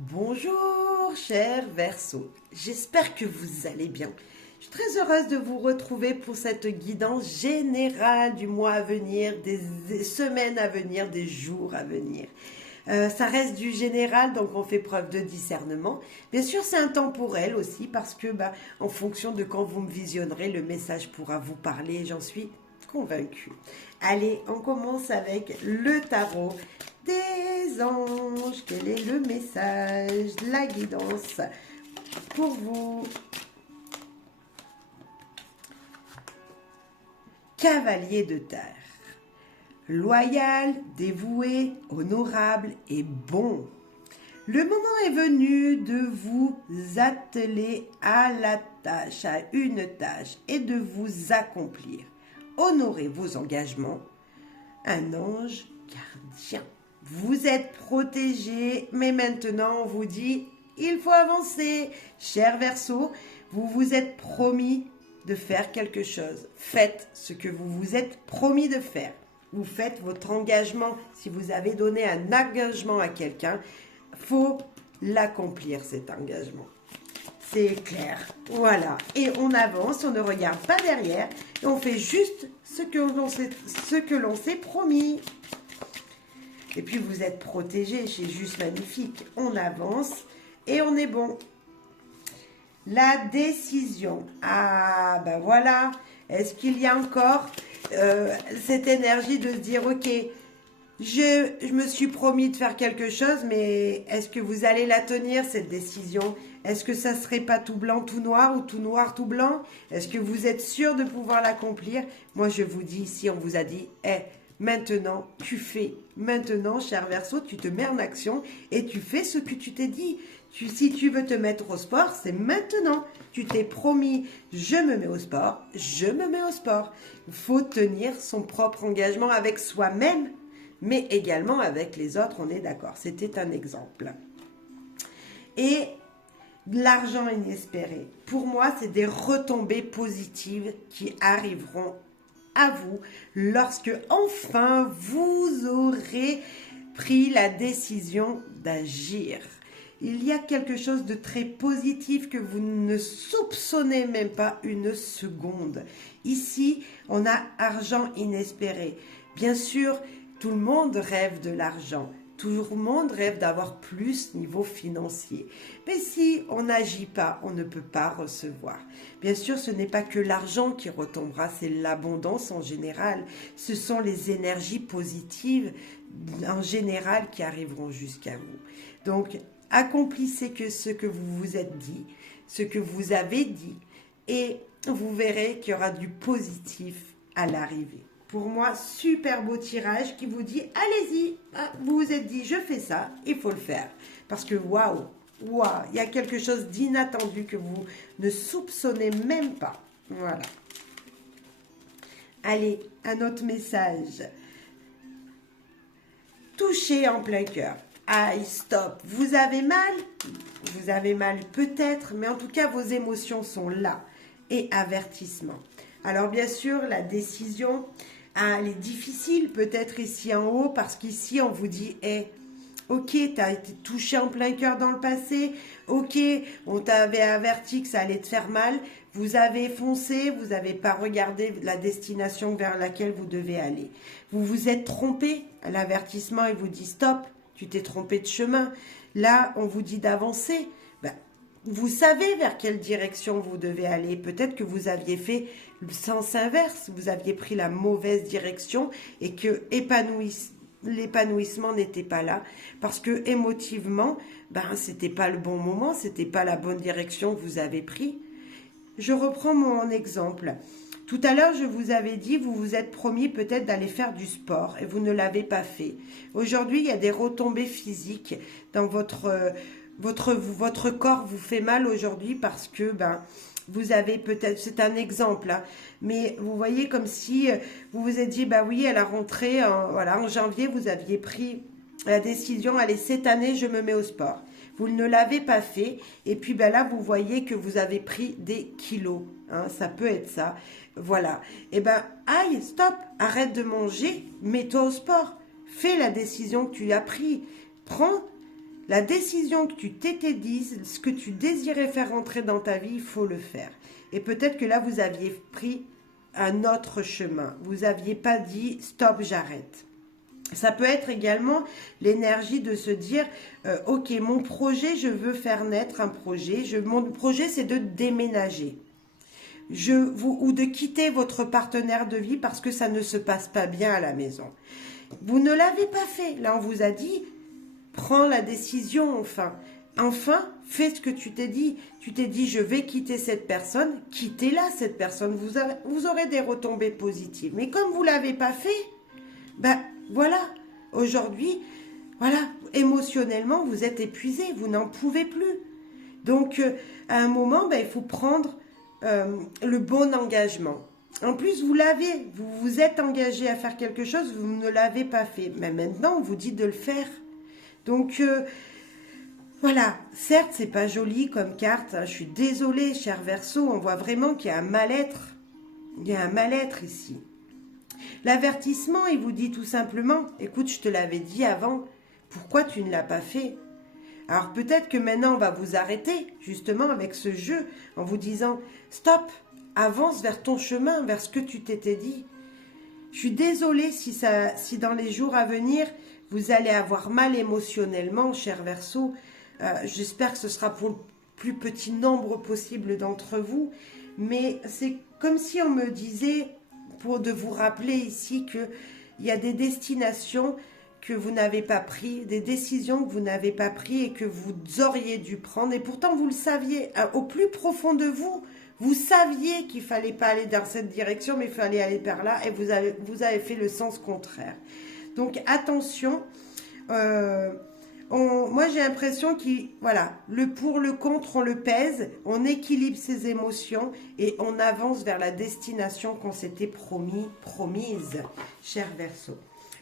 Bonjour, cher Verseau. J'espère que vous allez bien. Je suis très heureuse de vous retrouver pour cette guidance générale du mois à venir, des semaines à venir, des jours à venir. Ça reste du général, donc on fait preuve de discernement. Bien sûr, c'est intemporel aussi, parce que en fonction de quand vous me visionnerez, le message pourra vous parler, j'en suis convaincue. Allez, on commence avec le tarot des anges. Quel est le message, la guidance pour vous? Cavalier de terre. Loyal, dévoué, honorable et bon. Le moment est venu de vous atteler à la tâche, à une tâche, et de vous accomplir. Honorez vos engagements. Un ange gardien. Vous êtes protégé, mais maintenant on vous dit, il faut avancer. Cher Verseau, vous vous êtes promis de faire quelque chose. Faites ce que vous vous êtes promis de faire. Vous faites votre engagement. Si vous avez donné un engagement à quelqu'un, faut l'accomplir cet engagement. C'est clair. Voilà. Et on avance, on ne regarde pas derrière. Et on fait juste ce que l'on s'est promis. Et puis vous êtes protégé, c'est juste magnifique. On avance et on est bon. La décision. Ah, ben voilà. Est-ce qu'il y a encore cette énergie de se dire, ok, je me suis promis de faire quelque chose, mais est-ce que vous allez la tenir, cette décision? Est-ce que ça ne serait pas tout blanc, tout noir, ou tout noir, tout blanc? Est-ce que vous êtes sûr de pouvoir l'accomplir? Moi, je vous dis, ici, on vous a dit, maintenant, tu fais. Maintenant, cher Verseau, tu te mets en action et tu fais ce que tu t'es dit. Si tu veux te mettre au sport, c'est maintenant. Tu t'es promis, je me mets au sport, je me mets au sport. Il faut tenir son propre engagement avec soi-même, mais également avec les autres, on est d'accord. C'était un exemple. Et l'argent inespéré, pour moi, c'est des retombées positives qui arriveront à vous lorsque enfin vous aurez pris la décision d'agir. Il y a quelque chose de très positif que vous ne soupçonnez même pas une seconde. Ici, on a argent inespéré. Bien sûr, tout le monde rêve de l'argent. Tout le monde rêve d'avoir plus niveau financier. Mais si on n'agit pas, on ne peut pas recevoir. Bien sûr, ce n'est pas que l'argent qui retombera, c'est l'abondance en général. Ce sont les énergies positives en général qui arriveront jusqu'à vous. Donc, accomplissez ce que vous vous êtes dit, ce que vous avez dit, et vous verrez qu'il y aura du positif à l'arrivée. Pour moi, super beau tirage qui vous dit, allez-y, vous vous êtes dit, je fais ça, il faut le faire. Parce que waouh, il y a quelque chose d'inattendu que vous ne soupçonnez même pas. Voilà. Allez, un autre message. Touché en plein cœur. Aïe, stop. Vous avez mal? Vous avez mal peut-être, mais en tout cas, vos émotions sont là. Et avertissement. Alors bien sûr, la décision, elle est difficile peut-être ici en haut, parce qu'ici, on vous dit, ok, tu as été touché en plein cœur dans le passé, ok, on t'avait averti que ça allait te faire mal, vous avez foncé, vous n'avez pas regardé la destination vers laquelle vous devez aller. Vous vous êtes trompé, l'avertissement, il vous dit stop, tu t'es trompé de chemin. Là, on vous dit d'avancer. Vous savez vers quelle direction vous devez aller. Peut-être que vous aviez fait le sens inverse, vous aviez pris la mauvaise direction et que l'épanouissement n'était pas là parce que émotivement, c'était pas le bon moment, c'était pas la bonne direction que vous avez pris. Je reprends mon exemple. Tout à l'heure, je vous avais dit, vous vous êtes promis peut-être d'aller faire du sport et vous ne l'avez pas fait. Aujourd'hui, il y a des retombées physiques dans votre corps vous fait mal aujourd'hui parce que vous avez peut-être, c'est un exemple, hein, mais vous voyez comme si vous vous êtes dit, oui, à la rentrée, en janvier, vous aviez pris la décision, allez, cette année, je me mets au sport. Vous ne l'avez pas fait, et puis là, vous voyez que vous avez pris des kilos. Hein, ça peut être ça. Voilà. Et aïe, stop, arrête de manger, mets-toi au sport. Fais la décision que tu as prise. Prends la décision que tu t'étais dit, ce que tu désirais faire rentrer dans ta vie, il faut le faire. Et peut-être que là, vous aviez pris un autre chemin. Vous n'aviez pas dit stop, j'arrête. Ça peut être également l'énergie de se dire ok, mon projet, je veux faire naître un projet. Mon projet, c'est de déménager. Ou de quitter votre partenaire de vie parce que ça ne se passe pas bien à la maison. Vous ne l'avez pas fait. Là, on vous a dit, prends la décision enfin. Enfin, fais ce que tu t'es dit. Tu t'es dit, je vais quitter cette personne. Quittez-la, cette personne. Vous aurez des retombées positives. Mais comme vous ne l'avez pas fait, ben voilà, aujourd'hui, voilà, émotionnellement, vous êtes épuisé. Vous n'en pouvez plus. Donc, à un moment, ben, il faut prendre le bon engagement. En plus, vous vous êtes engagé à faire quelque chose, vous ne l'avez pas fait. Mais maintenant, on vous dit de le faire. Donc, voilà, certes, c'est pas joli comme carte. Je suis désolée, cher Verseau, on voit vraiment qu'il y a un mal-être. Il y a un mal-être ici. L'avertissement, il vous dit tout simplement, écoute, je te l'avais dit avant, pourquoi tu ne l'as pas fait? Alors peut-être que maintenant, on va vous arrêter, justement, avec ce jeu, en vous disant, stop, avance vers ton chemin, vers ce que tu t'étais dit. Je suis désolée si dans les jours à venir, vous allez avoir mal émotionnellement, cher Verseau. J'espère que ce sera pour le plus petit nombre possible d'entre vous. Mais c'est comme si on me disait, de vous rappeler ici qu'il y a des destinations que vous n'avez pas prises, des décisions que vous n'avez pas prises et que vous auriez dû prendre. Et pourtant, vous le saviez, au plus profond de vous, vous saviez qu'il ne fallait pas aller dans cette direction, mais il fallait aller par là, et vous avez fait le sens contraire. Donc, attention, moi j'ai l'impression voilà, le pour, le contre, on le pèse, on équilibre ses émotions, et on avance vers la destination qu'on s'était promise, cher Verseau.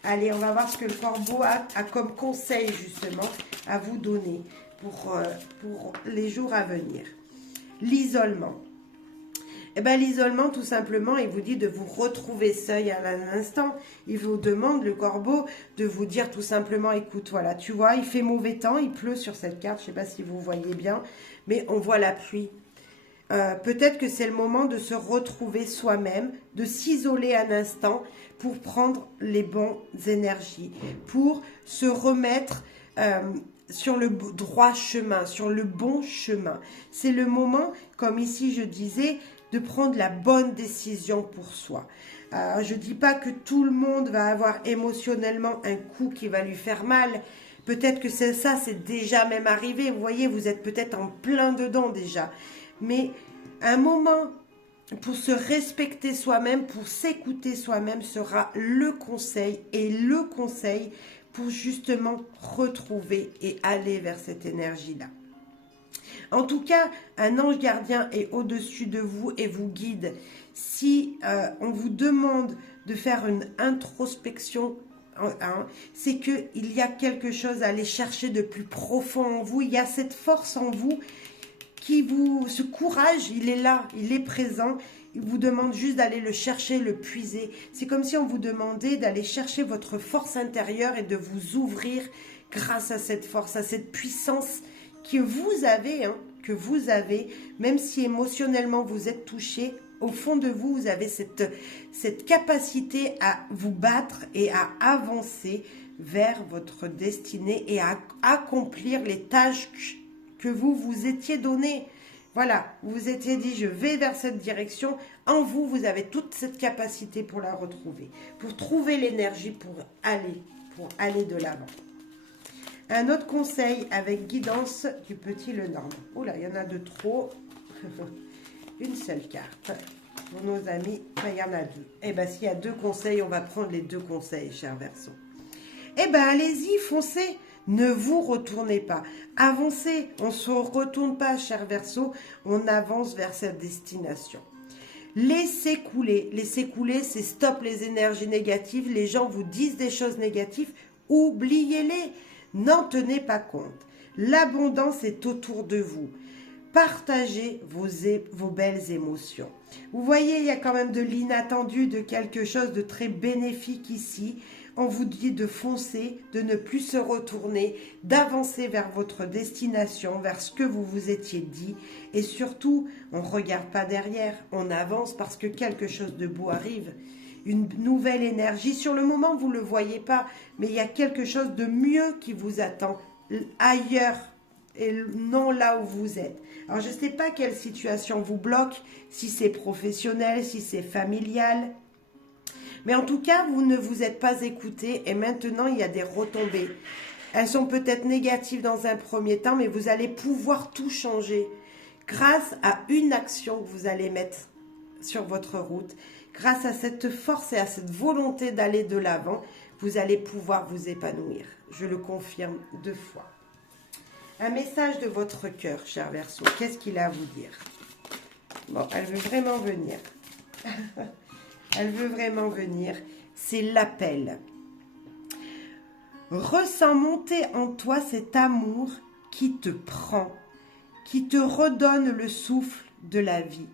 Allez, on va voir ce que le corbeau a comme conseil, justement, à vous donner pour les jours à venir. L'isolement. Eh bien, l'isolement, tout simplement, il vous dit de vous retrouver seul à l'instant. Il vous demande, le corbeau, de vous dire tout simplement, écoute, voilà, tu vois, il fait mauvais temps, il pleut sur cette carte, je ne sais pas si vous voyez bien, mais on voit la pluie. Peut-être que c'est le moment de se retrouver soi-même, de s'isoler un instant pour prendre les bonnes énergies, pour se remettre sur le droit chemin, sur le bon chemin. C'est le moment, comme ici je disais, de prendre la bonne décision pour soi. Je ne dis pas que tout le monde va avoir émotionnellement un coup qui va lui faire mal. Peut-être que c'est déjà même arrivé. Vous voyez, vous êtes peut-être en plein dedans déjà. Mais un moment pour se respecter soi-même, pour s'écouter soi-même sera le conseil, et le conseil pour justement retrouver et aller vers cette énergie-là. En tout cas, un ange gardien est au-dessus de vous et vous guide. Si on vous demande de faire une introspection, c'est qu'il y a quelque chose à aller chercher de plus profond en vous. Il y a cette force en vous ce courage, il est là, il est présent. Il vous demande juste d'aller le chercher, le puiser. C'est comme si on vous demandait d'aller chercher votre force intérieure et de vous ouvrir grâce à cette force, à cette puissance que vous avez, même si émotionnellement vous êtes touché, au fond de vous, vous avez cette capacité à vous battre et à avancer vers votre destinée et à accomplir les tâches que vous vous étiez données. Voilà, vous vous étiez dit, je vais vers cette direction. En vous, vous avez toute cette capacité pour la retrouver, pour trouver l'énergie pour aller de l'avant. Un autre conseil avec guidance du petit Lenormand. Oula, il y en a de trop. Une seule carte. Pour nos amis, il y en a deux. Eh bien, s'il y a deux conseils, on va prendre les deux conseils, cher Verseau. Eh bien, allez-y, foncez. Ne vous retournez pas. Avancez. On ne se retourne pas, cher Verseau. On avance vers sa destination. Laissez couler. Laissez couler, c'est stop les énergies négatives. Les gens vous disent des choses négatives. Oubliez-les. N'en tenez pas compte. L'abondance est autour de vous. Partagez vos belles émotions. Vous voyez, il y a quand même de l'inattendu, de quelque chose de très bénéfique ici. On vous dit de foncer, de ne plus se retourner, d'avancer vers votre destination, vers ce que vous vous étiez dit. Et surtout, on ne regarde pas derrière, on avance parce que quelque chose de beau arrive. Une nouvelle énergie. Sur le moment, vous ne le voyez pas, mais il y a quelque chose de mieux qui vous attend ailleurs et non là où vous êtes. Alors, je ne sais pas quelle situation vous bloque, si c'est professionnel, si c'est familial. Mais en tout cas, vous ne vous êtes pas écouté et maintenant, il y a des retombées. Elles sont peut-être négatives dans un premier temps, mais vous allez pouvoir tout changer grâce à une action que vous allez mettre sur votre route. Grâce à cette force et à cette volonté d'aller de l'avant, vous allez pouvoir vous épanouir. Je le confirme 2 fois. Un message de votre cœur, cher Verseau. Qu'est-ce qu'il a à vous dire? Bon, elle veut vraiment venir. Elle veut vraiment venir. C'est l'appel. Ressens monter en toi cet amour qui te prend, qui te redonne le souffle de la vie,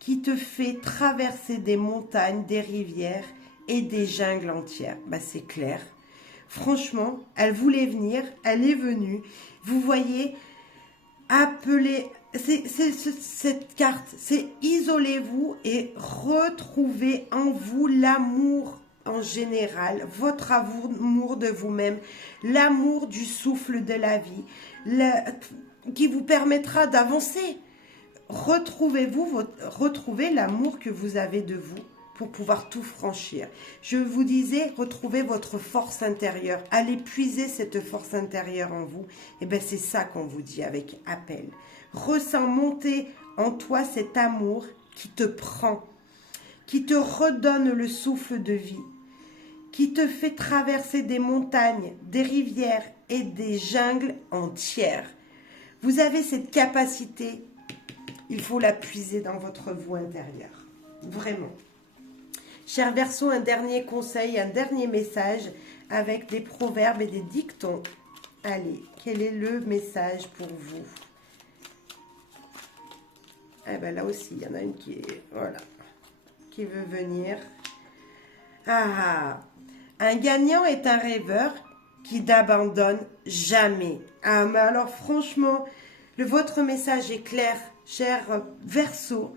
qui te fait traverser des montagnes, des rivières et des jungles entières. Ben, c'est clair. Franchement, elle voulait venir, elle est venue. Vous voyez, appelez, cette carte, c'est isolez-vous et retrouvez en vous l'amour en général, votre amour de vous-même, l'amour du souffle de la vie, qui vous permettra d'avancer. Retrouvez l'amour que vous avez de vous pour pouvoir tout franchir. Je vous disais, retrouvez votre force intérieure. Allez puiser cette force intérieure en vous. Et bien, c'est ça qu'on vous dit avec appel. Ressens monter en toi cet amour qui te prend, qui te redonne le souffle de vie, qui te fait traverser des montagnes, des rivières et des jungles entières. Vous avez cette capacité. Il faut la puiser dans votre vous intérieur. Vraiment. Cher Verseau, un dernier conseil, un dernier message avec des proverbes et des dictons. Allez, quel est le message pour vous? Eh bien là aussi, il y en a une qui est, voilà, qui veut venir. Ah, un gagnant est un rêveur qui n'abandonne jamais. Ah, mais alors franchement, votre message est clair, cher Verseau.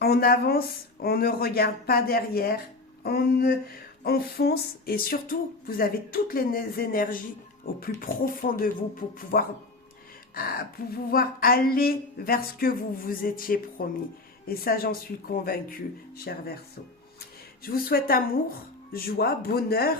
On avance, on ne regarde pas derrière, on fonce et surtout, vous avez toutes les énergies au plus profond de vous pour pouvoir aller vers ce que vous vous étiez promis. Et ça, j'en suis convaincue, cher Verseau. Je vous souhaite amour, joie, bonheur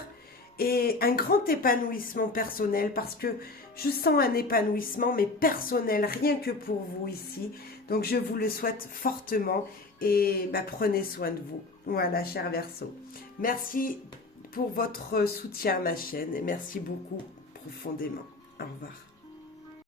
et un grand épanouissement personnel parce que je sens un épanouissement, mais personnel, rien que pour vous ici. Donc, je vous le souhaite fortement et prenez soin de vous. Voilà, cher Verseau. Merci pour votre soutien à ma chaîne et merci beaucoup profondément. Au revoir.